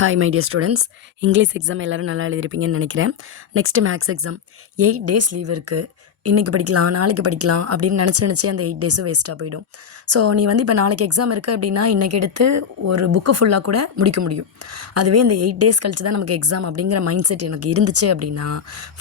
Hi my dear students, English exam எல்லோரும் நல்லா எழுதிருப்பீங்கன்னு நினைக்கிறேன். Next maths exam 8 days leave இருக்குது. இன்றைக்கி படிக்கலாம், நாளைக்கு படிக்கலாம் அப்படின்னு நினச்சி அந்த 8 டேஸும் வேஸ்ட்டாக போயிடும். ஸோ நீ இப்போ நாளைக்கு எக்ஸாம் இருக்குது அப்படின்னா இன்றைக்கி எடுத்து ஒரு புக்கு ஃபுல்லாக கூட முடிக்க முடியும். அதுவே இந்த 8 டேஸ் கழிச்சு தான் நமக்கு எக்ஸாம் அப்படிங்கிற மைண்ட் செட் எனக்கு இருந்துச்சு அப்படின்னா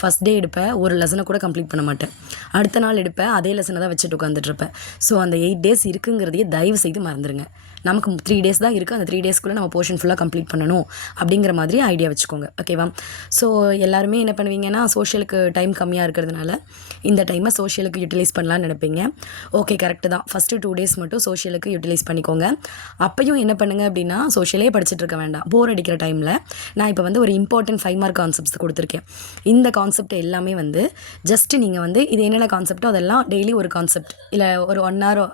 ஃபஸ்ட் டே எடுப்பேன், ஒரு லெசனை கூட கம்ப்ளீட் பண்ண மாட்டேன். அடுத்த நாள் எடுப்பேன், அதே லெசனை தான் வச்சுட்டு உட்காந்துட்ருப்பேன். ஸோ அந்த 8 டேஸ் இருக்குங்கிறதையே தயவு செய்து மறந்துடுங்க. நமக்கு 3 டேஸ் தான் இருக்குது, அந்த 3 டேஸ்க்குள்ளே நம்ம போர்ஷன் ஃபுல்லாக கம்ப்ளீட் பண்ணணும் அப்படிங்கிற மாதிரி ஐடியா வச்சுக்கோங்க. ஓகேவா? ஸோ எல்லாருமே என்ன பண்ணுவீங்கன்னா, சோஷியலுக்கு டைம் கம்மியாக இருக்கிறதுனால இந்த டைமை சோஷியலுக்கு யூட்டிலைஸ் பண்ணலான்னு நினைப்பீங்க. ஓகே, கரெக்டு தான். ஃபஸ்ட்டு 2 டேஸ் மட்டும் சோஷியலுக்கு யூட்டிலைஸ் பண்ணிக்கோங்க. அப்பையும் என்ன பண்ணுங்கள் அப்படின்னா, சோஷியலே படிச்சுட்டு இருக்க வேண்டாம். போர் அடிக்கிற டைமில் நான் இப்போ ஒரு இம்பார்ட்டன்ட் 5 மார்க் கான்செப்ட்ஸ் கொடுத்துருக்கேன். இந்த கான்செப்ட் எல்லாமே ஜஸ்ட்டு நீங்கள் இது என்னென்ன கான்செப்ட்டோ அதெல்லாம் டெய்லி ஒரு கான்செப்ட், இல்லை ஒரு 1 hour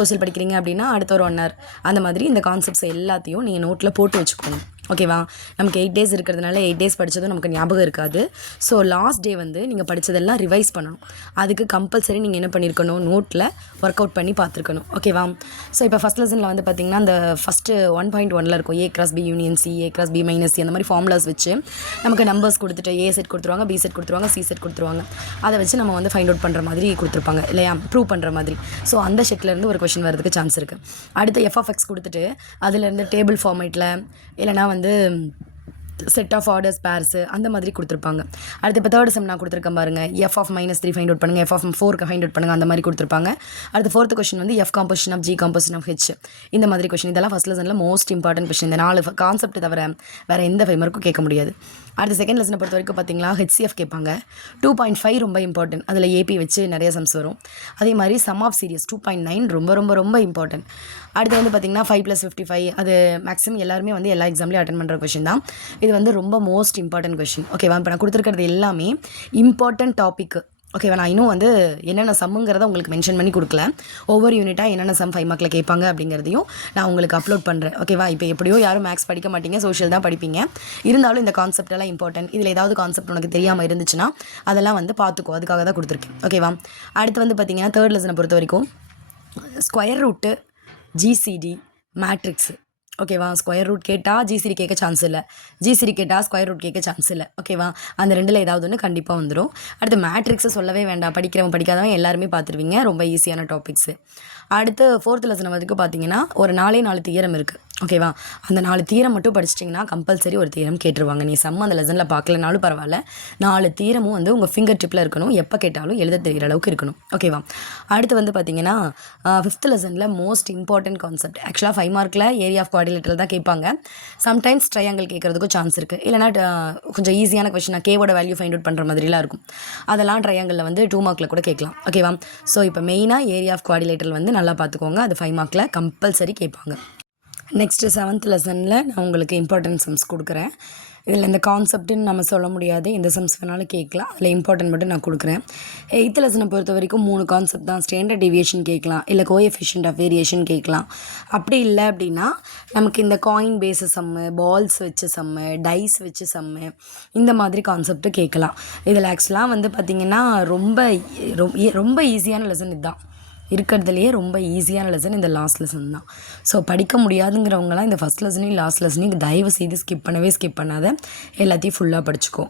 சோஷியல் படிக்கிறீங்க அப்படின்னா அடுத்த ஒரு 1 hour அந்த மாதிரி இந்த கான்செப்ட்ஸ் எல்லாத்தையும் நீங்கள் நோட்டில் போட்டு வச்சுக்கோங்க. ஓகேவா? நமக்கு 8 டேஸ் இருக்கிறதுனால 8 டேஸ் படித்ததும் நமக்கு ஞாபகம் இருக்காது. ஸோ லாஸ்ட் டே நீங்கள் படித்ததெல்லாம் ரிவைஸ் பண்ணணும். அதுக்கு கம்பல்சரி நீங்கள் என்ன பண்ணியிருக்கணும், நோட்டில் ஒர்க் அவுட் பண்ணி பார்த்துருக்கணும். ஓகேவா? ஸோ இப்போ ஃபஸ்ட் லெசனில் பார்த்திங்கன்னா அந்த ஃபஸ்ட்டு 1.1 இருக்கும், A × B union C, A × B - C அந்த மாதிரி ஃபார்முலாஸ் வச்சு நமக்கு நம்பர்ஸ் கொடுத்துட்டு A செட் கொடுத்துருவாங்க, B செட் கொடுத்துருவாங்க, C செட் கொடுத்துருவாங்க. அதை வச்சு நம்ம ஃபைண்ட் அவுட் பண்ணுற மாதிரி கொடுத்துருப்பாங்க இல்லையா, ப்ரூவ் பண்ணுற மாதிரி. ஸோ அந்த ஷெட்லேருந்து ஒரு கொஷின் வரதுக்கு சான்ஸ் இருக்குது. அடுத்து f(x) கொடுத்துட்டு அதுலேருந்து டேபிள் ஃபார்மேட்டில் இல்லைனா செட் ஆஃப் ஆர்டர்ஸ் பேர்ஸு அந்த மாதிரி கொடுத்துருப்பாங்க. அடுத்து இப்போ தேர்ட் சம் நான் கொடுத்துருக்கேன் பாருங்கள், f(-3) ஃபைண்ட் அவுட் பண்ணுங்கள், f(4) ஃபைண்ட் அவுட் பண்ணுங்கள், அந்த மாதிரி கொடுத்துருப்பாங்க. அடுத்து fourth question F composition of G composition of H, இந்த மாதிரி கொஸ்டின். இதெல்லாம் ஃபஸ்ட் லெசனில் மோஸ்ட் இம்பார்ட்டன்ட் கொஸ்டின். இந்த 4 கான்செப்ட் தவிர வேறு எந்த 5 மார்க்கும் கேட்க முடியாது. அடுத்த செகண்ட் லெசனை பொறுத்த வரைக்கும் பார்த்தீங்களா, HCF கேட்பாங்க. 2.5 ரொம்ப இம்பார்ட்டன்ட், அதில் AP வச்சு நிறைய சம்ஸ் வரும். அதே மாதிரி சம் ஆஃப் சீரியஸ் 2.9 ரொம்ப ரொம்ப ரொம்ப இம்பார்ட்டன்ட். அடுத்து பார்த்தீங்கன்னா 5 + 55, அது மேக்ஸிமம் எல்லாருமே எல்லா எக்ஸாம்லேயும் அட்டன் பண்ணுற கொஷின் தான். இது ரொம்ப மோஸ்ட் இம்பார்ட்டன்ட் கொஷின். ஓகேவா? இப்போ நான் கொடுத்துருக்கிறது எல்லாமே இம்பார்ட்டன்ட் டாபிக். ஓகேவா? நான் இன்னும் என்னென்ன சம்முங்கிறத உங்களுக்கு மென்ஷன் பண்ணி கொடுக்கல. ஒவ்வொரு யூனிட்டாக என்னென்ன சம் 5 மார்க்கில் கேட்பாங்க அப்படிங்கிறதையும் நான் உங்களுக்கு அப்லோட் பண்ணுறேன். ஓகேவா? இப்போ எப்படியோ யாரும் மேக்ஸ் படிக்க மாட்டீங்க, சோஷியல் தான் படிப்பீங்க. இருந்தாலும் இந்த கான்செப்ட் எல்லாம் இம்பார்ட்டன்ட். இதில் ஏதாவது கான்செப்ட் உனக்கு தெரியாமல் இருந்துச்சுன்னா அதெல்லாம் பார்த்துக்கோ, அதுக்காக தான் கொடுத்துருக்கேன். ஓகேவா? அடுத்து பார்த்தீங்கன்னா தேர்ட் லெசனை பொறுத்த வரைக்கும் ஸ்கொயர் ரூட்டு, GCD, மேட்ரிக்ஸு. ஓகேவா? ஸ்கொயர் ரூட் கேட்டால் GCD கேட்க சான்ஸ் இல்லை, GCD கேட்டால் ஸ்கொயர் ரூட் கேட்க சான்ஸ் இல்லை. ஓகேவா? அந்த ரெண்டில் ஏதாவது ஒன்று கண்டிப்பாக வந்துடும். அடுத்து மேட்ரிக்ஸை சொல்லவே வேண்டாம், படிக்கிறவங்க படிக்காதவங்க எல்லாருமே பார்த்துருவீங்க, ரொம்ப ஈஸியான டாபிக்ஸு. அடுத்து ஃபோர்த் லெசன் வரைக்கும் பார்த்தீங்கன்னா ஒரு 4 தியரம் இருக்குது. ஓகேவா? அந்த 4 தியரம் மட்டும் படிச்சிட்டிங்கன்னா கம்பல்சரி ஒரு தியரம் கேட்டுருவாங்க. நீ சம் அந்த லெசனில் பார்க்கலனாலும் பரவாயில்ல, 4 தியரமும் உங்கள் ஃபிங்கர் டிப்பில் இருக்கணும், எப்போ கேட்டாலும் எழுத தெரிகிற அளவுக்கு இருக்கணும். ஓகேவா? அடுத்து பார்த்தீங்கன்னா ஃபிஃப்த் லெசனில் மோஸ்ட் இம்பார்ட்டன்ட் கான்செப்ட். ஆக்சுவலாக 5 மார்க்கில் ஏரியா ஆஃப் குவாட்ரிலேட்டரல் தான் கேட்பாங்க. சம்டைம்ஸ் ட்ரையாங்கிள் கேட்குறதுக்கும் சான்ஸ் இருக்குது. இல்லைனா கொஞ்சம் ஈஸியான கொஷினாக கேவோட வேல்யூ ஃபைண்ட் அவுட் பண்ணுற மாதிரிலாம் இருக்கும். அதெல்லாம் ட்ரையாங்கிளில் 2 மார்க்கில் கூட கேட்கலாம். ஓகேவா? ஸோ இப்போ மெயினாக ஏரியா ஆஃப் குவாட்ரிலேட்டரல் நல்லா பார்த்துக்கோங்க, அது 5 மார்க்கில் கம்பல்சரி கேட்பாங்க. நெக்ஸ்ட்டு 7th லெசனில் நான் உங்களுக்கு இம்பார்ட்டன்ட் சம்ஸ் கொடுக்குறேன். இதில் இந்த கான்செப்ட்டுன்னு நம்ம சொல்ல முடியாது, எந்த சம்ஸ் வேணாலும் கேட்கலாம், அதில் இம்பார்ட்டன்ட் மட்டும் நான் கொடுக்குறேன். 8th லெசனை பொறுத்த வரைக்கும் 3 கான்செப்ட் தான். ஸ்டாண்டர்ட் டிவியேஷன் கேட்கலாம், இல்லை கோஎஃபிஷியன்ட் ஆஃப் வேரியேஷன் கேட்கலாம். அப்படி இல்லை அப்படின்னா நமக்கு இந்த காயின் பேஸு சம்மு, பால்ஸ் வச்சு சம்மு, டைஸ் வச்சு சம்மு, இந்த மாதிரி கான்செப்ட்டு கேட்கலாம். இதில் ஆக்சுவலாக பார்த்திங்கன்னா ரொம்ப ஈஸியான லெசன் இதுதான். இருக்கிறதுலையே ரொம்ப ஈஸியான லெசன் இந்த லாஸ்ட் லெசன் தான். ஸோ படிக்க முடியாதுங்கிறவங்களாம் இந்த ஃபஸ்ட் லெசனையும் லாஸ்ட் லெசனையும் தயவு செய்து ஸ்கிப் பண்ணாத, எல்லாத்தையும் ஃபுல்லாக படிச்சுக்கோ.